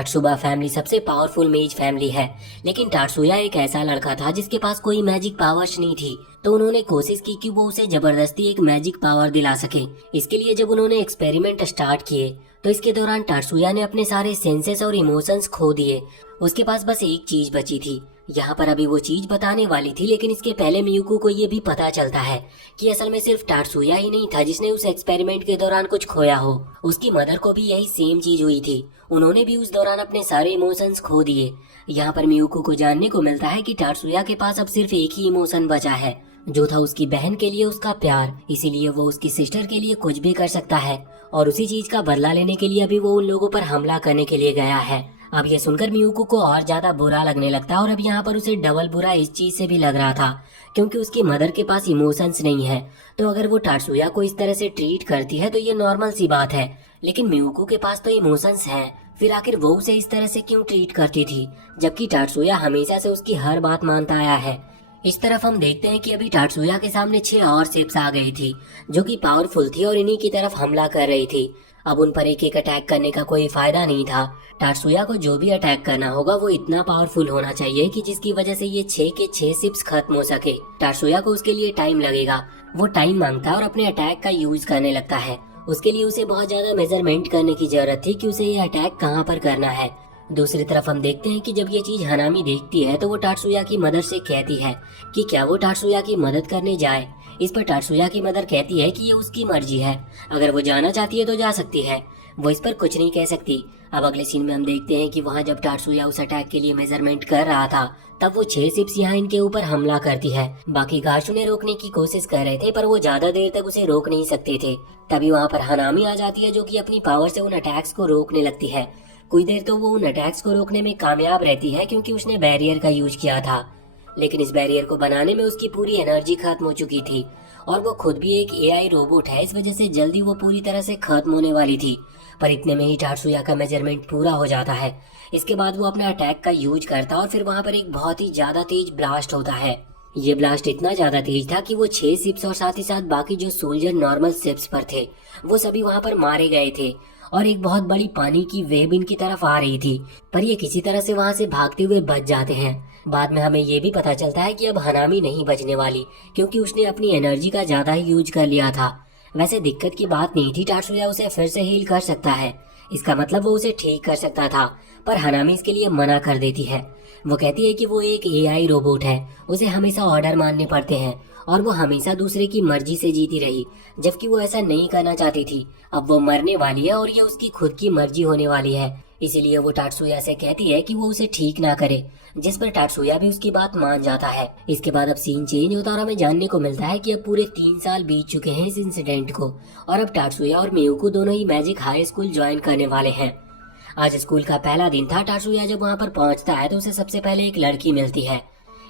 टाटसुबा family सबसे powerful मेज family है, लेकिन टाटसुया एक ऐसा लड़का था जिसके पास कोई मैजिक पावर्स नहीं थी। तो उन्होंने कोशिश की कि वो उसे जबरदस्ती एक मैजिक पावर दिला सके। इसके लिए जब उन्होंने एक्सपेरिमेंट स्टार्ट किए तो इसके दौरान टाटसुया ने अपने सारे सेंसेस और इमोशंस खो दिए। उसके पास बस एक चीज बची थी। यहाँ पर अभी वो चीज बताने वाली थी, लेकिन इसके पहले मियुको को ये भी पता चलता है कि असल में सिर्फ टाटसुया ही नहीं था जिसने उस एक्सपेरिमेंट के दौरान कुछ खोया हो। उसकी मदर को भी यही सेम चीज हुई थी। उन्होंने भी उस दौरान अपने सारे इमोशंस खो दिए। यहाँ पर मियुको को जानने को मिलता है कि टाटसुया के पास अब सिर्फ एक ही इमोशन बचा है, जो था उसकी बहन के लिए उसका प्यार। इसीलिए वो उसकी सिस्टर के लिए कुछ भी कर सकता है और उसी चीज का बदला लेने के लिए अभी वो उन लोगों पर हमला करने के लिए गया है। अब ये सुनकर मियुको को और ज्यादा बुरा लगने लगता है और अब यहाँ पर उसे डबल बुरा इस चीज से भी लग रहा था क्योंकि उसकी मदर के पास इमोशंस नहीं है। तो अगर वो टाटसुया को इस तरह से ट्रीट करती है तो ये नॉर्मल सी बात है, लेकिन मियुको के पास तो इमोशंस हैं। फिर आखिर वो उसे इस तरह से क्यों ट्रीट करती थी, जबकि टाटसुया हमेशा से उसकी हर बात मानता आया है। इस तरफ हम देखते हैं कि अभी टाटसुया के सामने 6 और शिप्स आ गई थी जो कि पावरफुल थी और इन्हीं की तरफ हमला कर रही थी। अब उन पर एक एक अटैक करने का कोई फायदा नहीं था। टाटसुया को जो भी अटैक करना होगा वो इतना पावरफुल होना चाहिए कि जिसकी वजह से ये 6 के 6 शिप्स खत्म हो सके। टाटसुया को उसके लिए टाइम लगेगा। वो टाइम मांगता है और अपने अटैक का यूज करने लगता है। उसके लिए उसे बहुत ज्यादा मेजरमेंट करने की जरूरत थी कि उसे ये अटैक कहाँ पर करना है। दूसरी तरफ हम देखते हैं कि जब ये चीज हनामी देखती है तो वो टाटसुया की मदर से कहती है कि क्या वो टाटसुया की मदद करने जाए। इस पर टाटसुया की मदर कहती है कि ये उसकी मर्जी है, अगर वो जाना चाहती है तो जा सकती है, वो इस पर कुछ नहीं कह सकती। अब अगले सीन में हम देखते हैं कि वहाँ जब टाटसुया उस अटैक के लिए मेजरमेंट कर रहा था तब वो 6 शिप्स यहाँ इनके ऊपर हमला करती है। बाकी गार्ड्स उन्हें रोकने की कोशिश कर रहे थे पर वो ज्यादा देर तक उसे रोक नहीं सकते थे। तभी वहाँ पर हनामी आ जाती है जो कि अपनी पावर से उन अटैक्स को रोकने लगती है। कुछ देर तो वो उन अटैक्स को रोकने में कामयाब रहती है क्योंकि उसने बैरियर का यूज किया था, लेकिन इस बैरियर को बनाने में उसकी पूरी एनर्जी खत्म हो चुकी थी और वो खुद भी एक एआई रोबोट है, इस वजह से जल्दी वो पूरी तरह से खत्म होने वाली थी। पर इतने में ही टाटसुया का मेजरमेंट पूरा हो जाता है। इसके बाद वो अपना अटैक का यूज करता और फिर वहाँ पर एक बहुत ही ज्यादा तेज ब्लास्ट होता है। ये ब्लास्ट इतना ज्यादा तेज था कि वो 6 शिप्स और साथ ही साथ बाकी जो सोल्जर नॉर्मल शिप्स पर थे वो सभी वहाँ पर मारे गए थे और एक बहुत बड़ी पानी की वेव इनकी तरफ आ रही थी, पर ये किसी तरह से वहाँ से भागते हुए बच जाते हैं। बाद में हमें ये भी पता चलता है कि अब हनामी नहीं बचने वाली क्योंकि उसने अपनी एनर्जी का ज्यादा ही यूज कर लिया था। वैसे दिक्कत की बात नहीं थी, टाटसुया उसे फिर से हील कर सकता है, इसका मतलब वो उसे ठीक कर सकता था, पर हनामी इसके लिए मना कर देती है। वो कहती है कि वो एक एआई रोबोट है, उसे हमेशा ऑर्डर मानने पड़ते हैं और वो हमेशा दूसरे की मर्जी से जीती रही, जबकि वो ऐसा नहीं करना चाहती थी। अब वो मरने वाली है और ये उसकी खुद की मर्जी होने वाली है, इसीलिए वो टाटसुया से कहती है कि वो उसे ठीक ना करे, जिस पर टाटसुया भी उसकी बात मान जाता है। इसके बाद अब सीन चेंज होता है और हमें जानने को मिलता है कि अब पूरे 3 साल बीत चुके हैं इस इंसिडेंट को और अब टाटसुया और मियुको दोनों ही मैजिक हाई स्कूल ज्वाइन करने वाले हैं। आज स्कूल का पहला दिन था। टाटसुया जब वहाँ पर पहुँचता है तो उसे सबसे पहले एक लड़की मिलती है।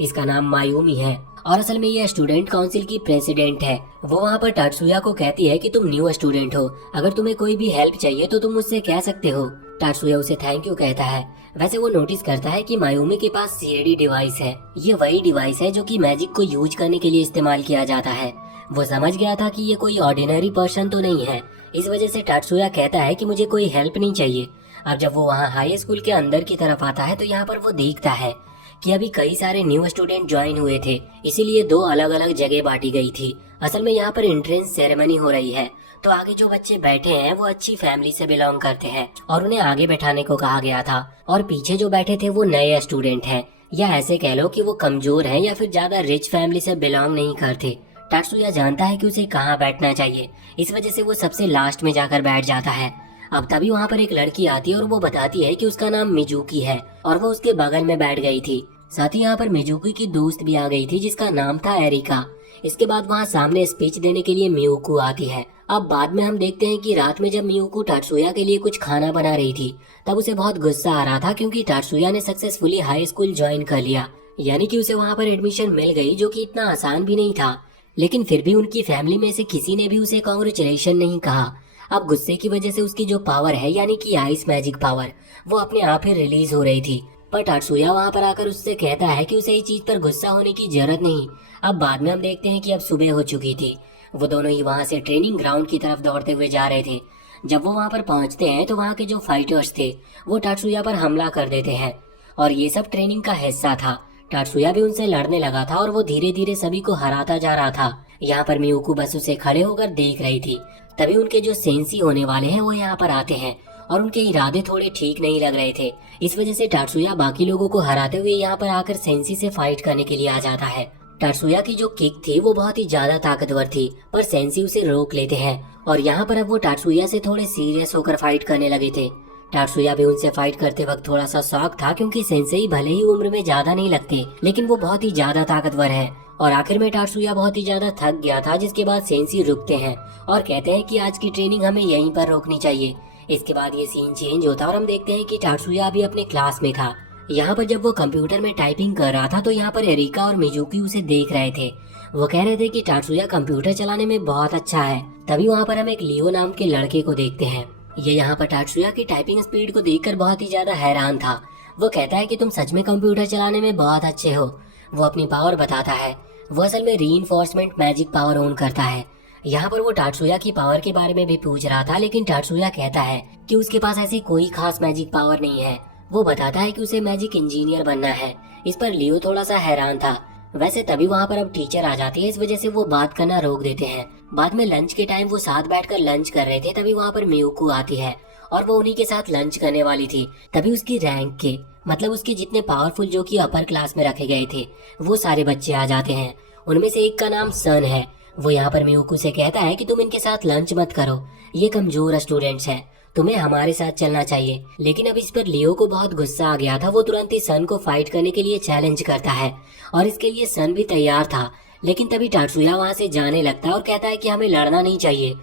इसका नाम मायूमी है और असल में ये स्टूडेंट काउंसिल की प्रेसिडेंट है। वो वहाँ पर टाटसुया को कहती है कि तुम न्यू स्टूडेंट हो, अगर तुम्हें कोई भी हेल्प चाहिए तो तुम मुझसे कह सकते हो। टाटसुया उसे थैंक यू कहता है। वैसे वो नोटिस करता है कि मायूमी के पास सीएडी डिवाइस है। ये वही डिवाइस है जो कि मैजिक को यूज करने के लिए इस्तेमाल किया जाता है। वो समझ गया था कि ये कोई ऑर्डिनरी पर्सन तो नहीं है, इस वजह से टाटसुया कहता है कि मुझे कोई हेल्प नहीं चाहिए। अब जब वो वहाँ हाई स्कूल के अंदर की तरफ आता है तो यहाँ पर वो देखता है कि अभी कई सारे न्यू स्टूडेंट ज्वाइन हुए थे, इसीलिए 2 अलग अलग जगह बांटी गई थी। असल में यहाँ पर एंट्रेंस सेरेमनी हो रही है, तो आगे जो बच्चे बैठे हैं वो अच्छी फैमिली से बिलोंग करते हैं और उन्हें आगे बैठाने को कहा गया था, और पीछे जो बैठे थे वो नए स्टूडेंट हैं, या ऐसे कह लो कि वो कमजोर हैं या फिर ज्यादा रिच फैमिली से बिलोंग नहीं करते। टाटसुया जानता है कि उसे कहाँ बैठना चाहिए, इस वजह से वो सबसे लास्ट में जाकर बैठ जाता है। अब तभी वहाँ पर एक लड़की आती है और वो बताती है कि उसका नाम मिजुकी है और वो उसके बगल में बैठ गई थी। साथ ही यहाँ पर मिजुकी की दोस्त भी आ गई थी जिसका नाम था एरिका। इसके बाद वहाँ सामने स्पीच देने के लिए मियुको आती है। अब बाद में हम देखते हैं कि रात में जब मियुको टाटसुया के लिए कुछ खाना बना रही थी तब उसे बहुत गुस्सा आ रहा था क्योंकि टाटसुया ने सक्सेसफुली हाई स्कूल ज्वाइन कर लिया, यानी कि उसे वहाँ पर एडमिशन मिल गई, जो कि इतना आसान भी नहीं था। लेकिन फिर भी उनकी फैमिली में से किसी ने भी उसे कांग्रेचुलेशन नहीं कहा। अब गुस्से की वजह से उसकी जो पावर है यानी कि आइस मैजिक पावर, वो अपने आप ही रिलीज हो रही थी। पर टाटसुया वहाँ पर आकर उससे कहता है कि उसे इस चीज पर गुस्सा होने की जरूरत नहीं। अब बाद में हम देखते हैं कि अब सुबह हो चुकी थी। वो दोनों ही वहाँ से ट्रेनिंग ग्राउंड की तरफ दौड़ते हुए जा रहे थे, जब वो वहाँ पर पहुँचते हैं तो वहाँ के जो फाइटर्स थे वो टाटसुया पर हमला कर देते हैं और ये सब ट्रेनिंग का हिस्सा था। टाटसुया भी उनसे लड़ने लगा था और वो धीरे धीरे सभी को हराता जा रहा था। यहाँ पर मियुको बस उसे खड़े होकर देख रही थी। तभी उनके जो सेंसी होने वाले हैं वो यहाँ पर आते हैं और उनके इरादे थोड़े ठीक नहीं लग रहे थे। इस वजह से टाटसुया बाकी लोगों को हराते हुए यहाँ पर आकर सेंसी से फाइट करने के लिए आ जाता है। टाटसुया की जो किक थी वो बहुत ही ज्यादा ताकतवर थी, पर सेंसी उसे रोक लेते हैं और यहाँ पर अब वो टाटसुया से थोड़े सीरियस होकर फाइट करने लगे थे। टाटसुया भी उनसे फाइट करते वक्त थोड़ा सा शॉक था, क्योंकि सेंसेई भले ही उम्र में ज्यादा नहीं लगते लेकिन वो बहुत ही ज्यादा ताकतवर है। और आखिर में टाटसुया बहुत ही ज्यादा थक गया था, जिसके बाद सेंसी रुकते हैं और कहते हैं कि आज की ट्रेनिंग हमें यहीं पर रोकनी चाहिए। इसके बाद ये सीन चेंज होता है और हम देखते हैं कि टाटसुया अभी अपने क्लास में था। यहाँ पर जब वो कंप्यूटर में टाइपिंग कर रहा था तो यहाँ पर एरिका और मिजुकी उसे देख रहे थे। वो कह रहे थे कि टाटसुया कंप्यूटर चलाने में बहुत अच्छा है। तभी वहाँ पर हम एक लियो नाम के लड़के को देखते हैं। ये यहाँ पर टाटसुया की टाइपिंग स्पीड को देखकर बहुत ही ज्यादा हैरान था। वो कहता है कि तुम सच में कंप्यूटर चलाने में बहुत अच्छे हो। वो अपनी पावर बताता है। वो असल में रीइंफोर्समेंट मैजिक पावर ऑन करता है। यहाँ पर वो टाटसुया की पावर के बारे में भी पूछ रहा था, लेकिन टाटसुया कहता है कि उसके पास ऐसी कोई खास मैजिक पावर नहीं है। वो बताता है कि उसे मैजिक इंजीनियर बनना है। इस पर लियो थोड़ा सा हैरान था। वैसे तभी वहाँ पर अब टीचर आ जाती है, इस वजह से वो बात करना रोक देते हैं। बाद में लंच के टाइम वो साथ बैठकर लंच कर रहे थे, तभी वहाँ पर मियुको आती है और वो उन्हीं के साथ लंच करने वाली थी। तभी उसकी रैंक के मतलब उसके जितने पावरफुल जो कि अपर क्लास में रखे गए थे वो सारे बच्चे आ जाते हैं। उनमें से एक का नाम सन है। वो यहाँ पर मियुको से कहता है कि तुम इनके साथ लंच मत करो, ये कमजोर स्टूडेंट्स हैं, तुम्हें हमारे साथ चलना चाहिए। लेकिन अब इस पर लियो को बहुत गुस्सा आ गया था। वो तुरंत ही सन को फाइट करने के लिए चैलेंज करता है और इसके लिए सन भी तैयार था। लेकिन तभी टाटसुया वहाँ से जाने लगता है और कहता है कि हमें लड़ना नहीं चाहिए।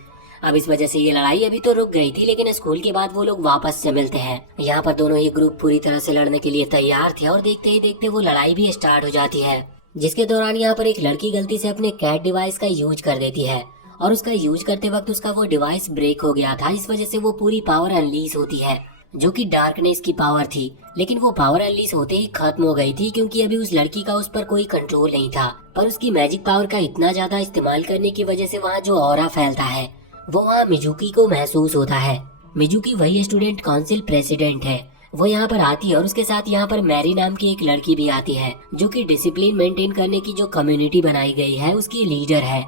अब इस वजह से ये लड़ाई अभी तो रुक गई थी, लेकिन स्कूल के बाद वो लोग वापस से मिलते हैं। यहाँ पर दोनों ही ग्रुप पूरी तरह से लड़ने के लिए तैयार थे और देखते ही देखते वो लड़ाई भी स्टार्ट हो जाती है, जिसके दौरान यहाँ पर एक लड़की गलती से अपने कैट डिवाइस का यूज कर देती है और उसका यूज करते वक्त उसका वो डिवाइस ब्रेक हो गया था। इस वजह से वो पूरी पावर अनलीज होती है, जो कि डार्कनेस की पावर थी। लेकिन वो पावर अनलीज होते ही खत्म हो गई थी, क्योंकि अभी उस लड़की का उस पर कोई कंट्रोल नहीं था। पर उसकी मैजिक पावर का इतना ज्यादा इस्तेमाल करने की वजह से वहाँ जो ऑरा फैलता है वो वहाँ मिजुकी को महसूस होता है। मिजुकी वही स्टूडेंट काउंसिल प्रेसिडेंट है। वो यहाँ पर आती है और उसके साथ यहाँ पर मैरी नाम की एक लड़की भी आती है, जो कि डिसिप्लिन मेंटेन करने की जो कम्युनिटी बनाई गई है उसकी लीडर है।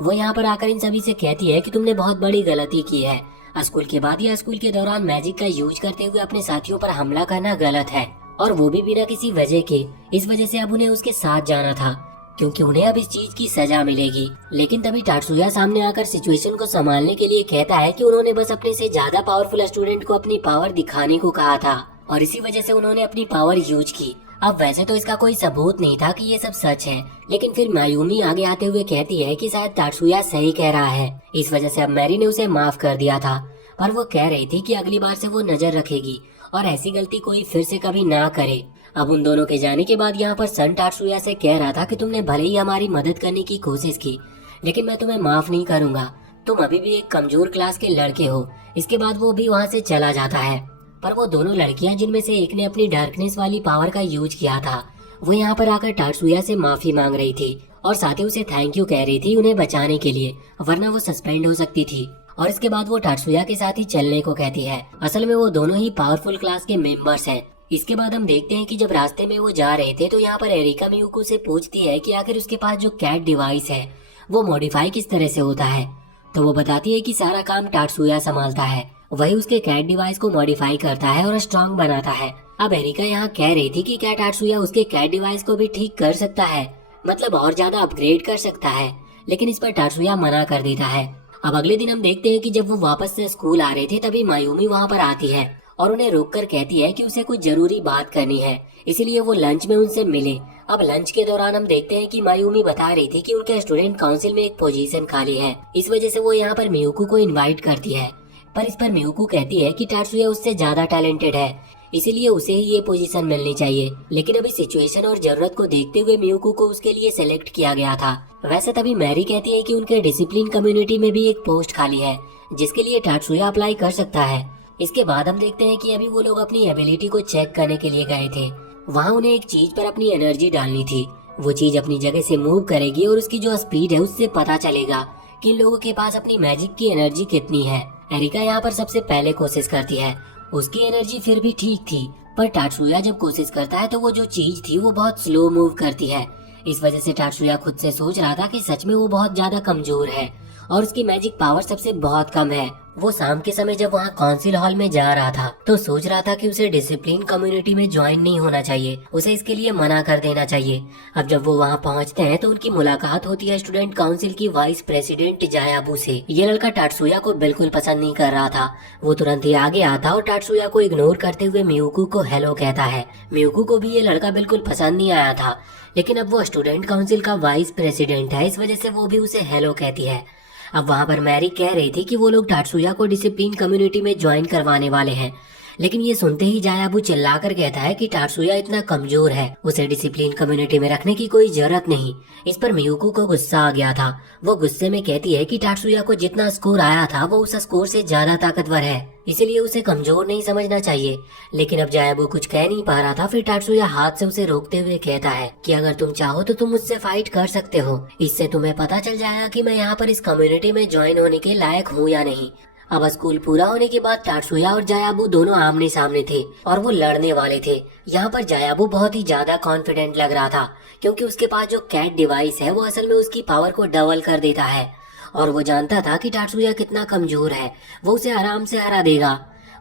वो यहाँ पर आकर इन सभी से कहती है कि तुमने बहुत बड़ी गलती की है। स्कूल के बाद या स्कूल के दौरान मैजिक का यूज करते हुए अपने साथियों पर हमला करना गलत है, और वो भी बिना किसी वजह के। इस वजह से अब उन्हें उसके साथ जाना था, क्योंकि उन्हें अब इस चीज की सजा मिलेगी। लेकिन तभी टाटसुया सामने आकर सिचुएशन को संभालने के लिए कहता है कि उन्होंने बस अपने से ज्यादा पावरफुल स्टूडेंट को अपनी पावर दिखाने को कहा था और इसी वजह से उन्होंने अपनी पावर यूज की। अब वैसे तो इसका कोई सबूत नहीं था कि ये सब सच है, लेकिन फिर मायूमी आगे आते हुए कहती है कि शायद टाटसुया सही कह रहा है। इस वजह से अब मैरी ने उसे माफ कर दिया था, पर वो कह रही थी कि अगली बार से वो नजर रखेगी और ऐसी गलती कोई फिर से कभी ना करे। अब उन दोनों के जाने के बाद यहाँ पर सन टाटसुया से कह रहा था कि तुमने भले ही हमारी मदद करने की कोशिश की, लेकिन मैं तुम्हें माफ नहीं करूंगा। तुम अभी भी एक कमजोर क्लास के लड़के हो। इसके बाद वो भी वहाँ से चला जाता है। पर वो दोनों लड़कियां, जिनमें से एक ने अपनी डार्कनेस वाली पावर का यूज किया था, वो यहाँ पर आकर टाटसुया से माफी मांग रही थी और साथ ही उसे थैंक यू कह रही थी उन्हें बचाने के लिए, वरना वो सस्पेंड हो सकती थी। और इसके बाद वो टाटसुया के साथ ही चलने को कहती है। असल में वो दोनों ही पावरफुल क्लास के मेंबर्स हैं। इसके बाद हम देखते हैं कि जब रास्ते में वो जा रहे थे तो यहाँ पर एरिका मियुको से पूछती है कि आखिर उसके पास जो कैट डिवाइस है वो मॉडिफाई किस तरह से होता है। तो वो बताती है कि सारा काम टाटसुया संभालता है, वही उसके कैट डिवाइस को मॉडिफाई करता है और स्ट्रॉन्ग बनाता है। अब एरिका यहाँ कह रही थी कि क्या टाटसुया उसके कैट डिवाइस को भी ठीक कर सकता है, मतलब और ज्यादा अपग्रेड कर सकता है, लेकिन इस पर टाटसुया मना कर देता है। अब अगले दिन हम देखते हैं कि जब वो वापस से स्कूल आ रहे थे तभी मायूमी वहाँ पर आती है और उन्हें रोककर कहती है कि उसे कुछ जरूरी बात करनी है, इसीलिए वो लंच में उनसे मिले। अब लंच के दौरान हम देखते हैं कि मायूमी बता रही थी कि उनके स्टूडेंट काउंसिल में एक पोजीशन खाली है, इस वजह से वो यहाँ पर मियुको को इनवाइट करती है। पर इस पर मियुको कहती है कि टाटसुया उससे ज्यादा टैलेंटेड है, इसीलिए उसे ही ये पोजीशन मिलनी चाहिए। लेकिन अभी सिचुएशन और जरूरत को देखते हुए मियुको को उसके लिए सिलेक्ट किया गया था। वैसे तभी मैरी कहती है कि उनके डिसिप्लिन कम्युनिटी में भी एक पोस्ट खाली है, जिसके लिए टाटसुया अप्लाई कर सकता है। इसके बाद हम देखते हैं कि अभी वो लोग अपनी एबिलिटी को चेक करने के लिए गए थे। वहाँ उन्हें एक चीज पर अपनी एनर्जी डालनी थी। वो चीज अपनी जगह से मूव करेगी और उसकी जो स्पीड है उससे पता चलेगा कि इन लोगों के पास अपनी मैजिक की एनर्जी कितनी है। एरिका यहाँ पर सबसे पहले कोशिश करती है। उसकी एनर्जी फिर भी ठीक थी, पर टाटसुया जब कोशिश करता है तो वो जो चीज थी वो बहुत स्लो मूव करती है। इस वजह से टाटसुया खुद से सोच रहा था कि सच में वो बहुत ज्यादा कमजोर है और उसकी मैजिक पावर सबसे बहुत कम है। वो शाम के समय जब वहाँ काउंसिल हॉल में जा रहा था तो सोच रहा था कि उसे डिसिप्लिन कम्युनिटी में ज्वाइन नहीं होना चाहिए, उसे इसके लिए मना कर देना चाहिए। अब जब वो वहाँ पहुँचते हैं तो उनकी मुलाकात होती है स्टूडेंट काउंसिल की वाइस प्रेसिडेंट जायाबू से। ये लड़का टाटसुया को बिल्कुल पसंद नहीं कर रहा था। वो तुरंत ही आगे आता और टाटसुया को इग्नोर करते हुए मियुकू को हेलो कहता है। मियुकू को भी ये लड़का बिल्कुल पसंद नहीं आया था, लेकिन अब वो स्टूडेंट काउंसिल का वाइस प्रेसिडेंट है, इस वजह से वो भी उसे हेलो कहती है। अब वहाँ पर मैरी कह रही थी कि वो लोग टाटसुया को डिसिप्लिन कम्युनिटी में ज्वाइन करवाने वाले हैं, लेकिन ये सुनते ही जायाबू चिल्लाकर कहता है कि टाटसुया इतना कमजोर है, उसे डिसिप्लिन कम्युनिटी में रखने की कोई जरूरत नहीं। इस पर मियुकू को गुस्सा आ गया था। वो गुस्से में कहती है कि टाटसुया को जितना स्कोर आया था वो उस स्कोर से ज्यादा ताकतवर है, इसीलिए उसे कमजोर नहीं समझना चाहिए। लेकिन अब जायाबू कुछ कह नहीं पा रहा था। फिर टाटसुया हाथ से उसे रोकते हुए कहता है कि अगर तुम चाहो तो तुम मुझसे फाइट कर सकते हो, इससे तुम्हें पता चल जाएगा कि मैं यहाँ पर इस कम्युनिटी में ज्वाइन होने के लायक हूँ या नहीं। अब स्कूल पूरा होने के बाद टाटसुया और जायाबू दोनों आमने सामने थे और वो लड़ने वाले थे। यहाँ पर जायाबू बहुत ही ज्यादा कॉन्फिडेंट लग रहा था, क्योंकि उसके पास जो कैट डिवाइस है वो असल में उसकी पावर को डबल कर देता है और वो जानता था कि टाटसुया कितना कमजोर है, वो उसे आराम से हरा देगा।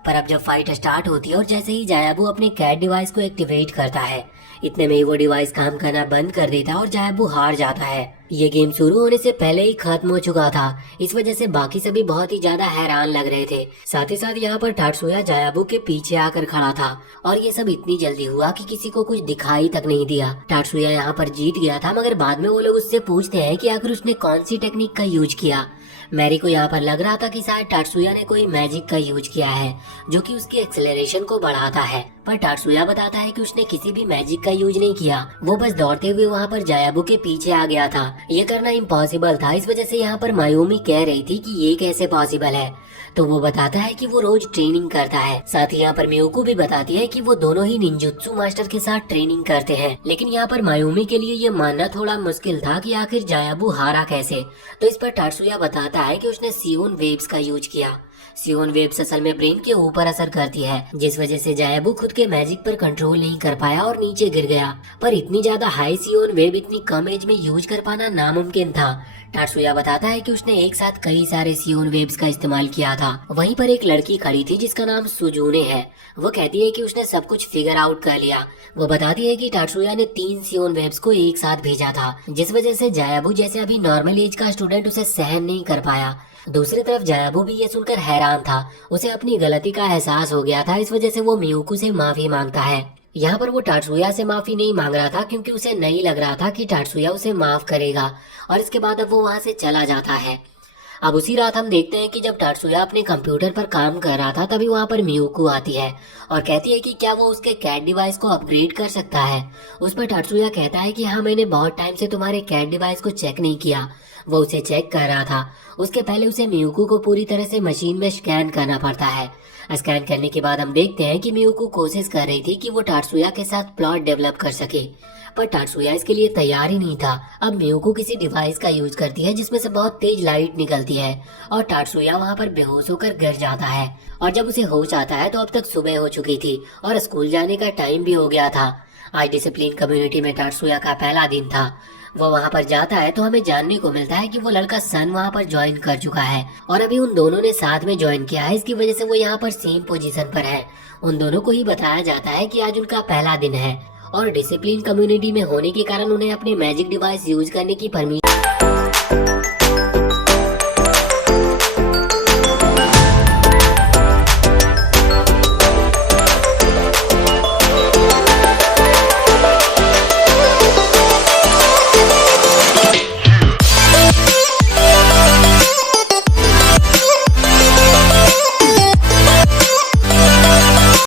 पर अब जब फाइट स्टार्ट होती है और जैसे ही जायाबू अपने कैट डिवाइस को एक्टिवेट करता है, इतने में ही वो डिवाइस काम करना बंद कर देता है और जायाबू हार जाता है। ये गेम शुरू होने से पहले ही खत्म हो चुका था, इस वजह से बाकी सभी बहुत ही ज्यादा हैरान लग रहे थे। साथ ही साथ यहाँ पर टाटसुया जायाबू के पीछे आकर खड़ा था और ये सब इतनी जल्दी हुआ कि किसी को कुछ दिखाई तक नहीं दिया। टाटसुया यहाँ पर जीत गया था, मगर बाद में वो लोग उससे पूछते हैं कि आखिर उसने कौन सी टेक्निक का यूज किया। मैरी को यहाँ पर लग रहा था कि शायद टाटसुया ने कोई मैजिक का यूज किया है जो कि उसकी एक्सेलरेशन को बढ़ाता है, पर टाटसुया बताता है कि उसने किसी भी मैजिक का यूज नहीं किया, वो बस दौड़ते हुए वहाँ पर जायाबू के पीछे आ गया था। ये करना इम्पॉसिबल था, इस वजह से यहाँ पर मायूमी कह रही थी कि ये कैसे पॉसिबल है, तो वो बताता है कि वो रोज ट्रेनिंग करता है। साथ ही यहाँ पर मियुको भी बताती है कि वो दोनों ही निंजुत्सु मास्टर के साथ ट्रेनिंग करते हैं। लेकिन यहाँ पर मायूमी के लिए ये मानना थोड़ा मुश्किल था कि आखिर जायाबू हारा कैसे, तो इस पर टाटसुया बताता है कि उसने सियोन वेव्स का यूज किया। सियोन वेव्स असल में ब्रेन के ऊपर असर करती है, जिस वजह से जायाबू खुद के मैजिक पर कंट्रोल नहीं कर पाया और नीचे गिर गया। पर इतनी ज्यादा हाई सियोन वेव इतनी कम एज में यूज कर पाना नामुमकिन था। टाटसुया बताता है कि उसने एक साथ कई सारे सियोन वेव्स का इस्तेमाल किया था। वहीं पर एक लड़की खड़ी थी जिसका नाम सुजूने है। वो कहती है कि उसने सब कुछ फिगर आउट कर लिया। वो बताती है कि टाटसुया ने 3 सियोन वेव्स को एक साथ भेजा था, जिस वजह से जायाबू जैसे अभी नॉर्मल एज का स्टूडेंट उसे सहन नहीं कर पाया। दूसरी तरफ जायाबू भी ये सुनकर हैरान था, उसे अपनी गलती का एहसास हो गया था, इस वजह से वो मियुको से माफी मांगता है। यहाँ पर वो टाटसुया से माफी नहीं मांग रहा था, क्योंकि उसे नहीं लग रहा था कि टाटसुया उसे माफ करेगा, और इसके बाद अब वो वहाँ से चला जाता है। अब उसी रात हम देखते हैं कि जब टाटसुया अपने कंप्यूटर पर काम कर रहा था, तभी वहाँ पर मियुको आती है और कहती है कि क्या वो उसके कैट डिवाइस को अपग्रेड कर सकता है। उस पर टाटसुया कहता है कि हाँ, मैंने बहुत टाइम से तुम्हारे कैट डिवाइस को चेक नहीं किया। वो उसे चेक कर रहा था, उसके पहले उसे मियुको को पूरी तरह से मशीन में स्कैन करना पड़ता है। स्कैन करने के बाद हम देखते हैं कि मियुको कोशिश कर रही थी कि वो टाटसुया के साथ प्लॉट डेवलप कर सके, पर टाटसुया इसके लिए तैयार ही नहीं था। अब मियुको किसी डिवाइस का यूज करती है जिसमें से बहुत तेज लाइट निकलती है और टाटसुया वहाँ पर बेहोश होकर गिर जाता है, और जब उसे होश आता है तो अब तक सुबह हो चुकी थी और स्कूल जाने का टाइम भी हो गया था। आज डिसिप्लिन कम्युनिटी में टाटसुया का पहला दिन था। वो वहाँ पर जाता है तो हमें जानने को मिलता है कि वो लड़का सन वहाँ पर ज्वाइन कर चुका है और अभी उन दोनों ने साथ में ज्वाइन किया है, इसकी वजह से वो यहाँ पर सेम पोजीशन पर है। उन दोनों को ही बताया जाता है कि आज उनका पहला दिन है और डिसिप्लिन कम्युनिटी में होने के कारण उन्हें अपने मैजिक डिवाइस यूज करने की परमिशन